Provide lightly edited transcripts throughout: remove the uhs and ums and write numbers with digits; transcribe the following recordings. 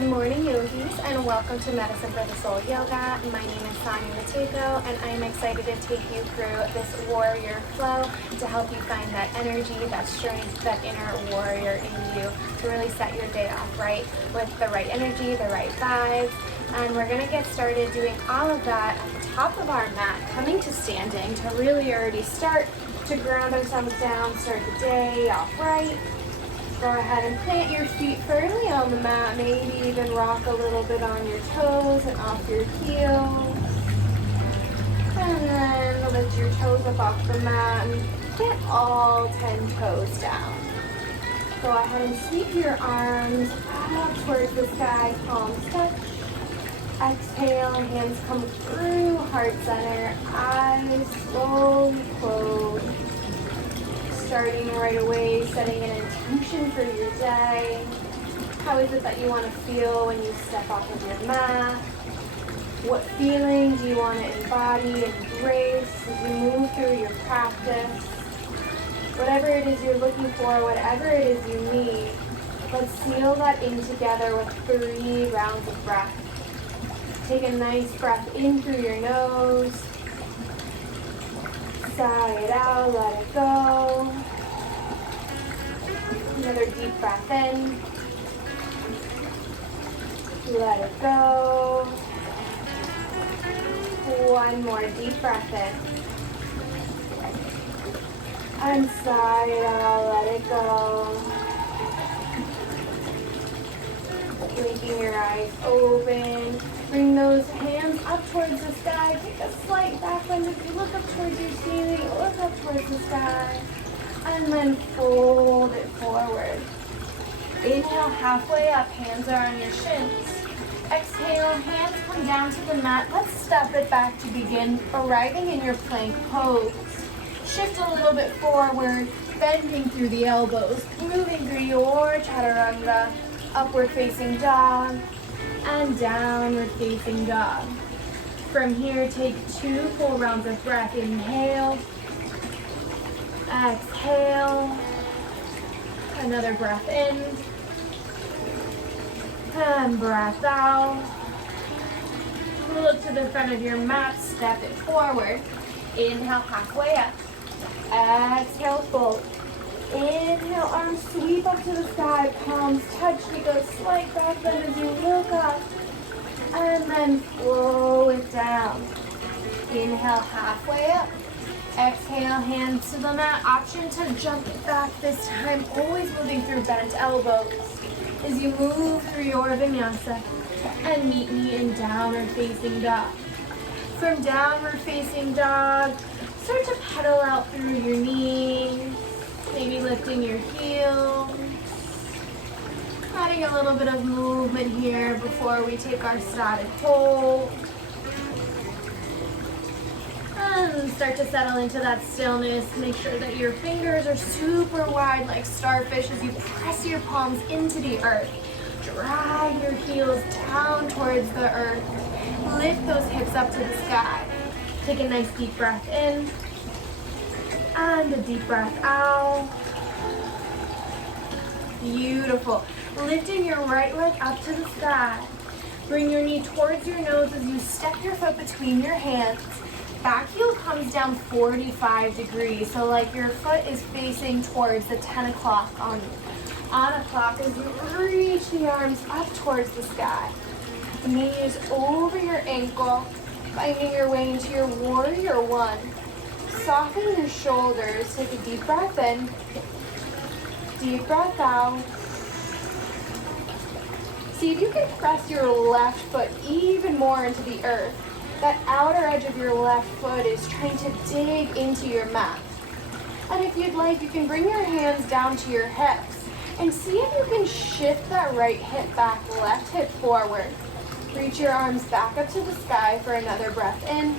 Good morning, yogis, and welcome to Medicine for the Soul Yoga. My name is Sonya, and I am excited to take you through this warrior flow to help you find that energy, that strength, that inner warrior in you to really set your day off right with the right energy, the right vibes. And we're going to get started doing all of that at the top of our mat, coming to standing to really already start to ground ourselves down, start the day off right. Go ahead and plant your feet firmly on the mat, maybe even rock a little bit on your toes and off your heels. And then lift your toes up off the mat and get all 10 toes down. Go ahead and sweep your arms out towards the sky, palms touch. Exhale, hands come through heart center, eyes slowly close. Starting right away, setting an intention for your day. How is it that you want to feel when you step off of your mat? What feeling do you want to embody and embrace as you move through your practice? Whatever it is you're looking for, whatever it is you need, let's seal that in together with 3 rounds of breath. Take a nice breath in through your nose. Sigh it out, let it go. Another deep breath in. Let it go. One more deep breath in. And sigh it out, let it go. Blinking your eyes open. Bring those hands up towards the sky. Take a slight back bend. If you look up towards your ceiling, look up towards the sky. And then fold it forward. Inhale, halfway up. Hands are on your shins. Exhale, hands come down to the mat. Let's step it back to begin arriving in your plank pose. Shift a little bit forward, bending through the elbows, moving through your chaturanga. Upward facing dog and downward facing dog. From here, take 2 full rounds of breath. Inhale, exhale, another breath in, and breath out. Look to the front of your mat, step it forward. Inhale, halfway up. Exhale, fold. Inhale, arms sweep up to the sky, palms touch, take a slight back bend as you look up, and then flow it down. Inhale, halfway up. Exhale, hands to the mat. Option to jump it back this time, always moving through bent elbows as you move through your vinyasa and meet me in downward facing dog. From downward facing dog, start to pedal out through your knees. Maybe lifting your heels. Adding a little bit of movement here before we take our static hold. And start to settle into that stillness. Make sure that your fingers are super wide like starfish as you press your palms into the earth. Drag your heels down towards the earth. Lift those hips up to the sky. Take a nice deep breath in. And a deep breath out. Beautiful. Lifting your right leg up to the sky. Bring your knee towards your nose as you step your foot between your hands. Back heel comes down 45 degrees. So like your foot is facing towards the 10 o'clock on a clock as you reach the arms up towards the sky. Knees over your ankle. Finding your way into your warrior one. Soften your shoulders. Take a deep breath in. Deep breath out. See if you can press your left foot even more into the earth. That outer edge of your left foot is trying to dig into your mat. And if you'd like, you can bring your hands down to your hips and see if you can shift that right hip back, left hip forward. Reach your arms back up to the sky for another breath in.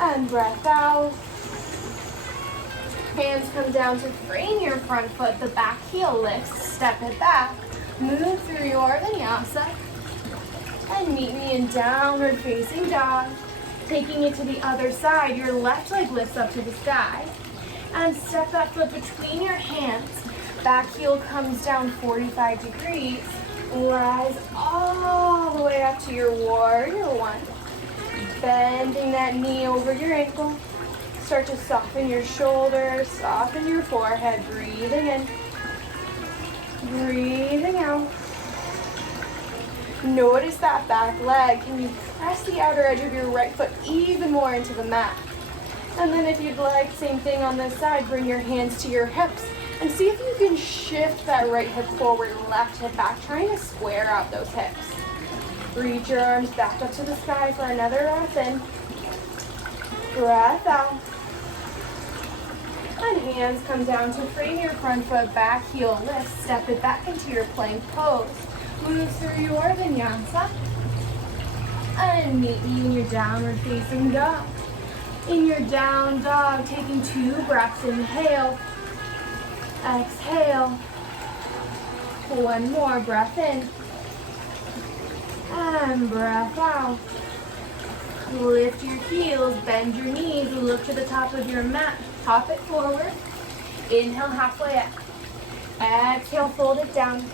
And breath out. Hands come down to frame your front foot. The back heel lifts. Step it back. Move through your vinyasa. And meet me in downward facing dog. Taking it to the other side. Your left leg lifts up to the sky. And step that foot between your hands. Back heel comes down 45 degrees. Rise all the way up to your warrior one. Bending that knee over your ankle. Start to soften your shoulders, soften your forehead. Breathing in, breathing out. Notice that back leg. Can you press the outer edge of your right foot even more into the mat? And then if you'd like, same thing on this side, bring your hands to your hips and see if you can shift that right hip forward, left hip back, trying to square out those hips. Reach your arms back up to the sky for another breath in. Breath out. And hands come down to frame your front foot, back heel lift, step it back into your plank pose. Move through your vinyasa. And meet me in your downward facing dog. In your down dog, taking 2 breaths, inhale, exhale. 1 more breath in. And breath out. Lift your heels, bend your knees, look to the top of your mat, hop it forward. Inhale, halfway up. Exhale, fold it down.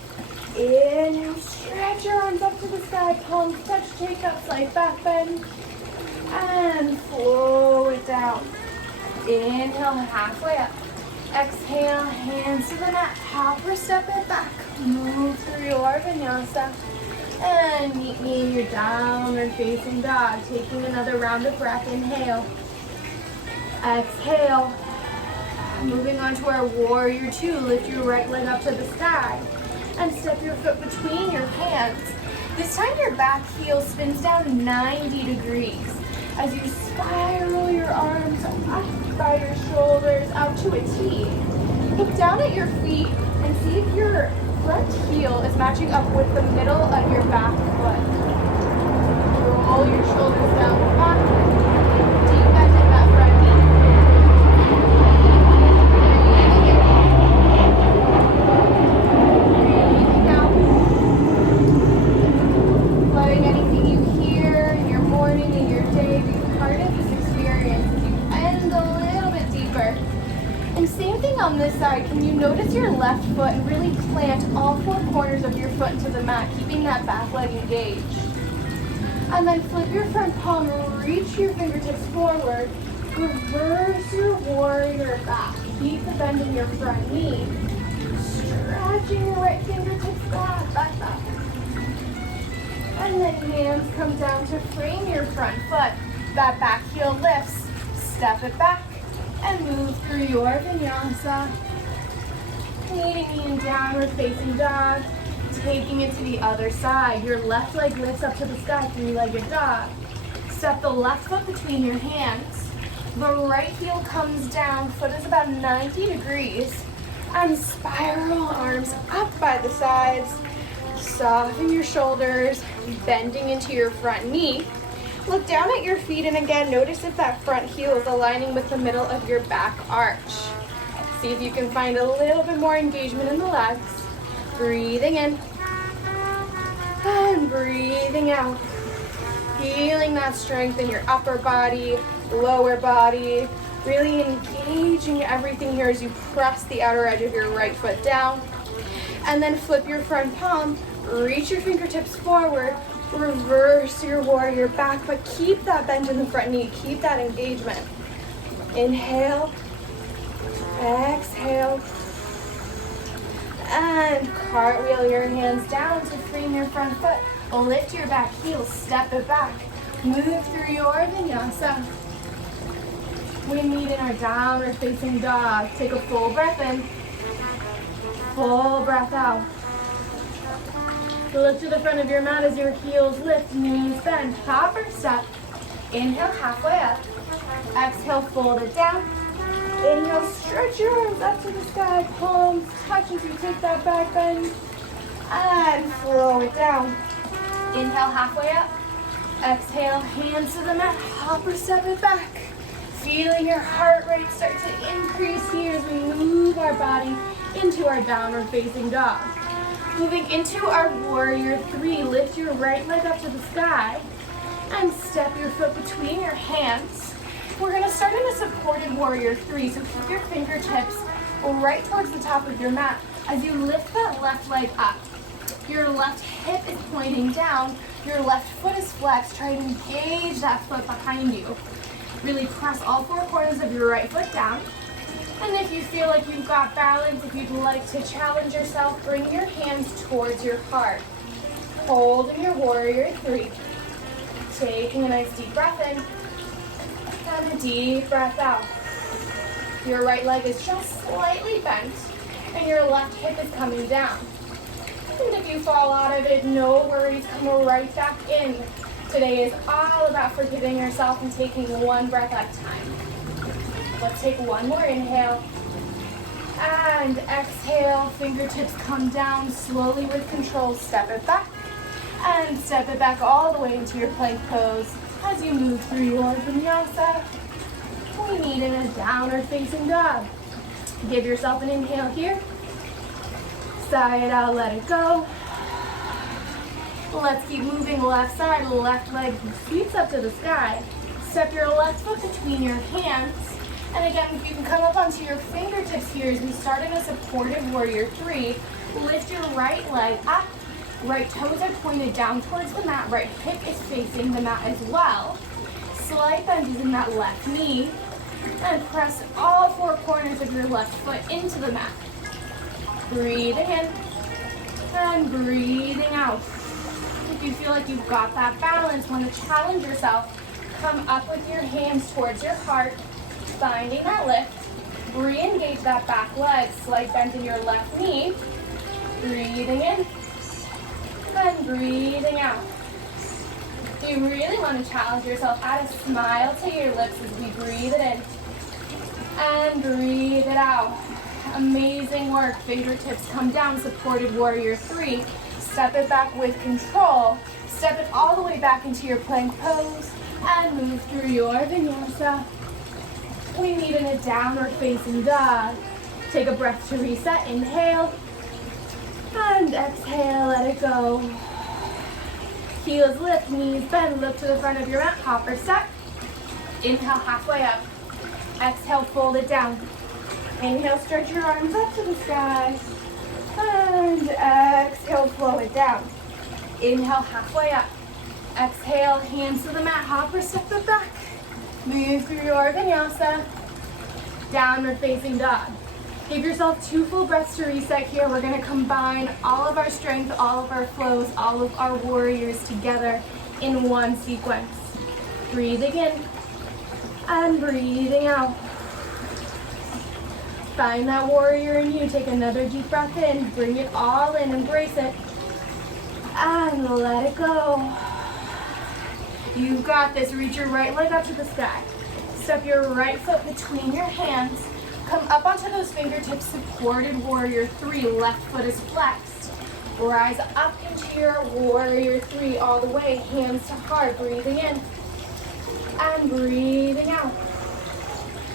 Inhale, stretch your arms up to the sky, palms touch, take up, slight back bend. And flow it down. Inhale, halfway up. Exhale, hands to the mat, hop or step it back. Move through your vinyasa. And meet me in your downward facing dog. Taking another round of breath. Inhale. Exhale. Moving on to our warrior 2. Lift your right leg up to the sky. And step your foot between your hands. This time your back heel spins down 90 degrees. As you spiral your arms up by your shoulders out to a T. Look down at your feet and see if your front heel is matching up with the middle of your back foot. Roll your shoulders down the back. Deep bend in that front knee. Breathing out. Letting anything you hear in your morning, in your day, be part of this experience as you bend a little bit deeper. And same thing on this side. Can you notice your left foot and really plant all 4 corners of your foot into the mat, keeping that back leg engaged? And then flip your front palm, reach your fingertips forward, reverse your warrior back. Keep the bend in your front knee. Stretching your right fingertips back, back, back. And then hands come down to frame your front foot. That back heel lifts, step it back. And move through your vinyasa. Meeting me in downward facing dog. Taking it to the other side. Your left leg lifts up to the sky, 3-legged dog. Step the left foot between your hands. The right heel comes down, foot is about 90 degrees. And spiral arms up by the sides. Soften your shoulders, bending into your front knee. Look down at your feet and again, notice if that front heel is aligning with the middle of your back arch. See if you can find a little bit more engagement in the legs. Breathing in and breathing out. Feeling that strength in your upper body, lower body. Really engaging everything here as you press the outer edge of your right foot down. And then flip your front palm, reach your fingertips forward. Reverse your warrior back, but keep that bend in the front knee. Keep that engagement. Inhale. Exhale. And cartwheel your hands down to frame your front foot. Lift your back heel, step it back. Move through your vinyasa. We meet in our downward facing dog. Take a full breath in. Full breath out. Look to the front of your mat as your heels lift, knees bend, hop or step. Inhale, halfway up. Exhale, fold it down. Inhale, stretch your arms up to the sky, palms touch as you take that back bend. And flow it down. Inhale, halfway up. Exhale, hands to the mat, hop or step it back. Feeling your heart rate start to increase here as we move our body into our downward facing dog. Moving into our warrior 3, lift your right leg up to the sky and step your foot between your hands. We're going to start in a supported warrior 3, so keep your fingertips right towards the top of your mat as you lift that left leg up. Your left hip is pointing down. Your left foot is flexed. Try to engage that foot behind you. Really press all four corners of your right foot down. And if you feel like you've got balance, if you'd like to challenge yourself, bring your hands towards your heart. Hold in your warrior three. Taking a nice deep breath in. And a deep breath out. Your right leg is just slightly bent. And your left hip is coming down. And if you fall out of it, no worries, come right back in. Today is all about forgiving yourself and taking one breath at a time. Let's take one more inhale. And exhale, fingertips come down slowly with control. Step it back. And step it back all the way into your plank pose. As you move through your vinyasa, we need in a downward facing dog. Give yourself an inhale here. Sigh it out, let it go. Let's keep moving left side, left leg sweeps up to the sky. Step your left foot between your hands. And again, if you can come up onto your fingertips here as we start in a supported warrior three. Lift your right leg up. Right toes are pointed down towards the mat. Right hip is facing the mat as well. Slight bend is in that left knee. And press all four corners of your left foot into the mat. Breathing in and breathing out. If you feel like you've got that balance, want to challenge yourself, come up with your hands towards your heart, finding that lift. Re-engage that back leg, slight bend in your left knee. Breathing in and breathing out. If you really want to challenge yourself, add a smile to your lips as we breathe it in and breathe it out. Amazing work. Fingertips come down, supported warrior three. Step it back with control. Step it all the way back into your plank pose and move through your vinyasa. We need in a downward facing dog. Take a breath to reset. Inhale and exhale, let it go. Heels lift, knees bend, look to the front of your mat, hopper step. Inhale, halfway up. Exhale, fold it down. Inhale, stretch your arms up to the sky. And exhale, flow it down. Inhale, halfway up. Exhale, hands to the mat, hopper step it back. Move through your vinyasa. Downward facing dog. Give yourself 2 full breaths to reset here. We're going to combine all of our strength, all of our flows, all of our warriors together in one sequence. Breathing in and breathing out. Find that warrior in you. Take another deep breath in. Bring it all in. Embrace it. And let it go. You've got this. Reach your right leg up to the sky. Step your right foot between your hands. Come up onto those fingertips, supported warrior three. Left foot is flexed. Rise up into your warrior three all the way. Hands to heart. Breathing in and breathing out.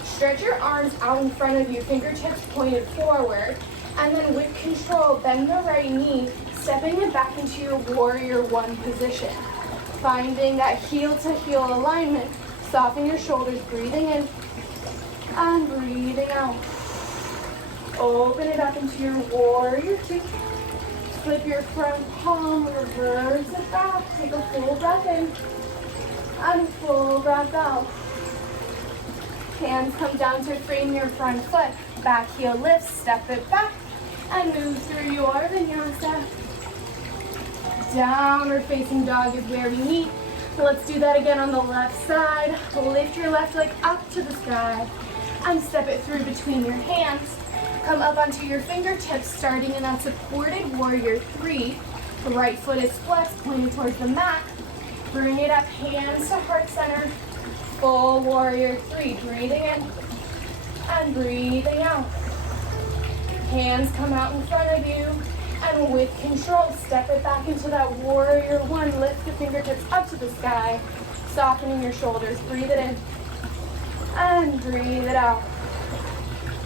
Stretch your arms out in front of you, fingertips pointed forward. And then with control, bend the right knee, stepping it back into your warrior one position. Finding that heel to heel alignment. Soften your shoulders, breathing in and breathing out. Open it up into your warrior two. Flip your front palm, reverse it back. Take a full breath in and full breath out. Hands come down to frame your front foot. Back heel lifts, step it back, and move through your vinyasa. Downward facing dog is where we meet. Let's do that again on the left side. Lift your left leg up to the sky and step it through between your hands. Come up onto your fingertips, starting in that supported warrior three. The right foot is flexed, pointed towards the mat. Bring it up, hands to heart center. Full warrior three, breathing in and breathing out. Hands come out in front of you, and with control, step it back into that warrior one. Lift the fingertips up to the sky, softening your shoulders. Breathe it in and breathe it out.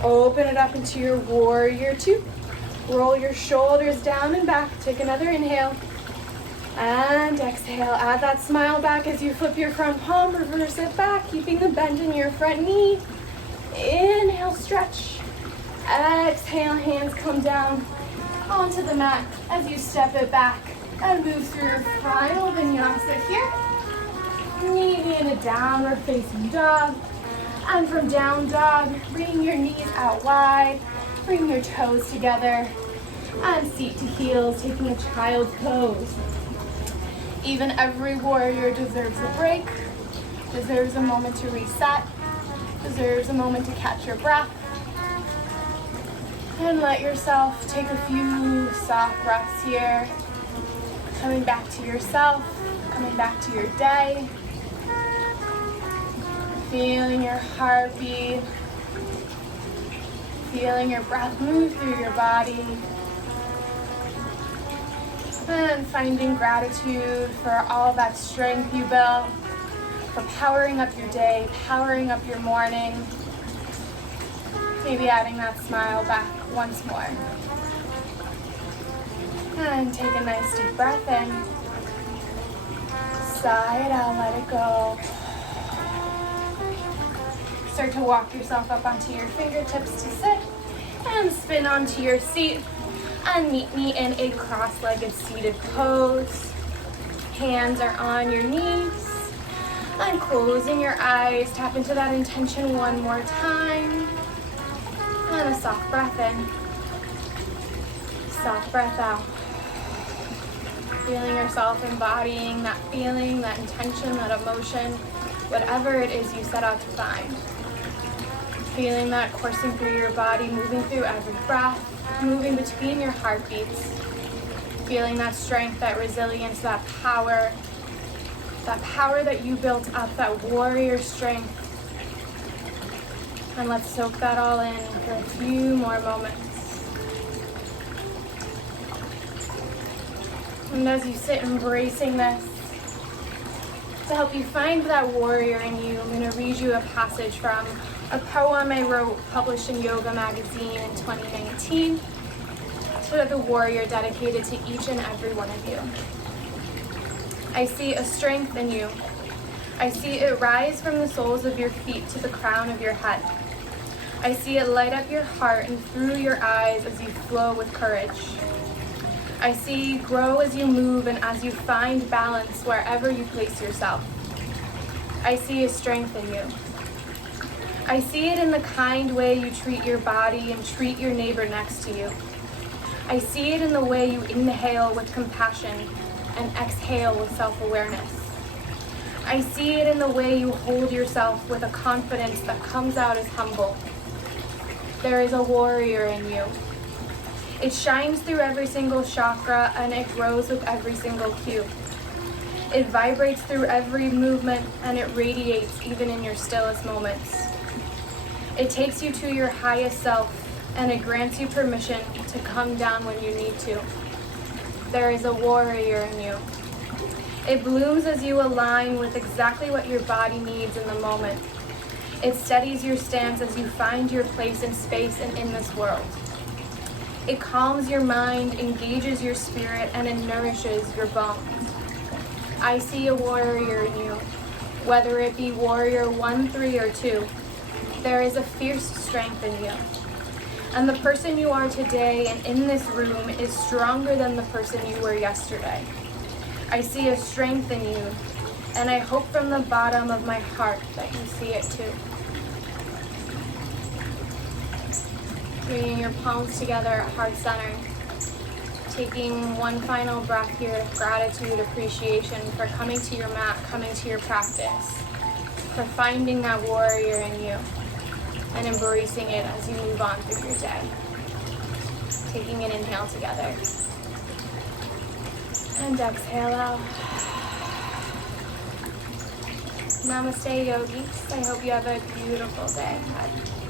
Open it up into your warrior two. Roll your shoulders down and back. Take another inhale. And exhale, add that smile back as you flip your front palm, reverse it back, keeping the bend in your front knee. Inhale, stretch. Exhale, hands come down onto the mat as you step it back and move through your final vinyasa here. Maybe in a downward facing dog. And from down dog, bring your knees out wide, bring your toes together, and seat to heels, taking a child's pose. Even every warrior deserves a break, deserves a moment to reset, deserves a moment to catch your breath. And let yourself take a few soft breaths here, coming back to yourself, coming back to your day. Feeling your heartbeat, feeling your breath move through your body, and finding gratitude for all that strength you built, for powering up your day, powering up your morning. Maybe adding that smile back once more. And take a nice deep breath in. Sigh it out, let it go. Start to walk yourself up onto your fingertips to sit and spin onto your seat and meet me in a cross-legged seated pose. Hands are on your knees and closing your eyes. Tap into that intention one more time and a soft breath in, soft breath out. Feeling yourself embodying that feeling, that intention, that emotion, whatever it is you set out to find. Feeling that coursing through your body, moving through every breath, moving between your heartbeats. Feeling that strength, that resilience, that power that you built up, that warrior strength. And let's soak that all in for a few more moments. And as you sit embracing this, to help you find that warrior in you, I'm going to read you a passage from a poem I wrote, published in Yoga Magazine in 2019. To the warrior dedicated to each and every one of you. I see a strength in you. I see it rise from the soles of your feet to the crown of your head. I see it light up your heart and through your eyes as you flow with courage. I see you grow as you move and as you find balance wherever you place yourself. I see a strength in you. I see it in the kind way you treat your body and treat your neighbor next to you. I see it in the way you inhale with compassion and exhale with self-awareness. I see it in the way you hold yourself with a confidence that comes out as humble. There is a warrior in you. It shines through every single chakra and it grows with every single cue. It vibrates through every movement and it radiates even in your stillest moments. It takes you to your highest self and it grants you permission to come down when you need to. There is a warrior in you. It blooms as you align with exactly what your body needs in the moment. It steadies your stance as you find your place in space and in this world. It calms your mind, engages your spirit, and it nourishes your bones. I see a warrior in you, whether it be warrior 1, 3, or 2. There is a fierce strength in you. And the person you are today and in this room is stronger than the person you were yesterday. I see a strength in you, and I hope from the bottom of my heart that you see it too. Bringing your palms together at heart center. Taking one final breath here of gratitude, appreciation for coming to your mat, coming to your practice, for finding that warrior in you, and embracing it as you move on through your day. Taking an inhale together. And exhale out. Namaste, yogis. I hope you have a beautiful day ahead.